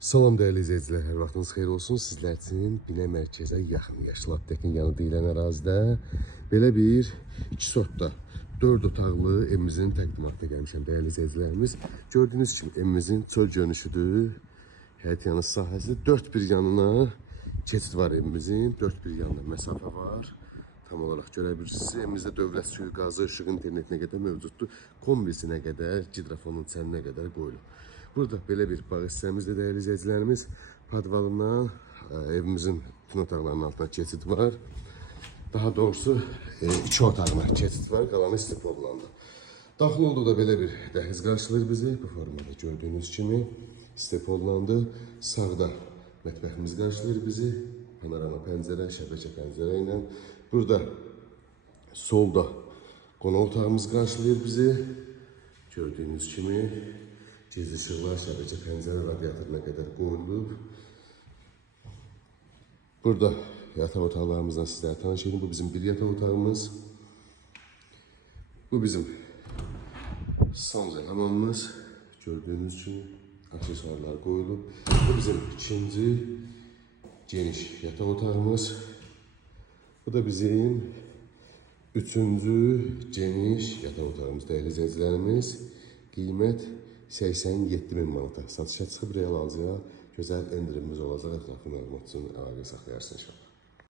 Salam dəyərli izləyicilər, hər vaxtınız xeyir olsun. Sizlər üçün Binə mərkəzə yaxın Yaşlı aptekin yanı deyilən ərazidə belə bir 2 sortda 4 otaqlı evimizin təqdimatına gəlmişəm dəyərli izləyicilərimiz. Gördüyünüz kimi evimizin çöl görünüşüdür. Həyət yanı sahəsi 4 bir yanına keçid var evimizin. 4 bir yanına məsafə var. Tam olaraq görə bilirsiniz. Evimizdə dövlət suyu, qazı, işıq, internetinə qədər mövcuddur. Kombisinə qədər, gidrafonun çəninə qədər qoyulub. Burada belə bir bağ hissəmizdə dəyərli izləyicilərimiz, podvalından evimizin bütün otaqlarının altına keçid var. Daha doğrusu 2 otağına keçid var, qalanı istiplovlandı. Daxil olduqda belə bir dəhliz qarşılayır bizi. Bu formada gördüyünüz kimi istiplovlandı. Sağda mətbəximiz qarşılayır bizi. Panorama pəncərə, şəbəkə pəncərə ilə. Burada solda qonaq otağımız qarşılayır bizi. Gördüyünüz kimi gizli işıqlar, şəbəkə pəncərə, radiatoruna qədər qoyulub. Burada yataq otaqlarımızdan sizlərə tanış edin. Bu bizim bir yataq otağımız. Bu bizim sancaq hamamımız. Gördüyünüz kimi aksesuarlar qoyulub. Bu bizim ikinci geniş yataq otağımız. Bu da bizim üçüncü geniş yataq otağımız dəyərli izləyicilərimiz. Qiymət 87.000 manata satışa çıxıb real alıcıya gözəl endirimimiz olacaq. Ətraflı məlumat üçün əlaqə saxlayarsınız inşallah.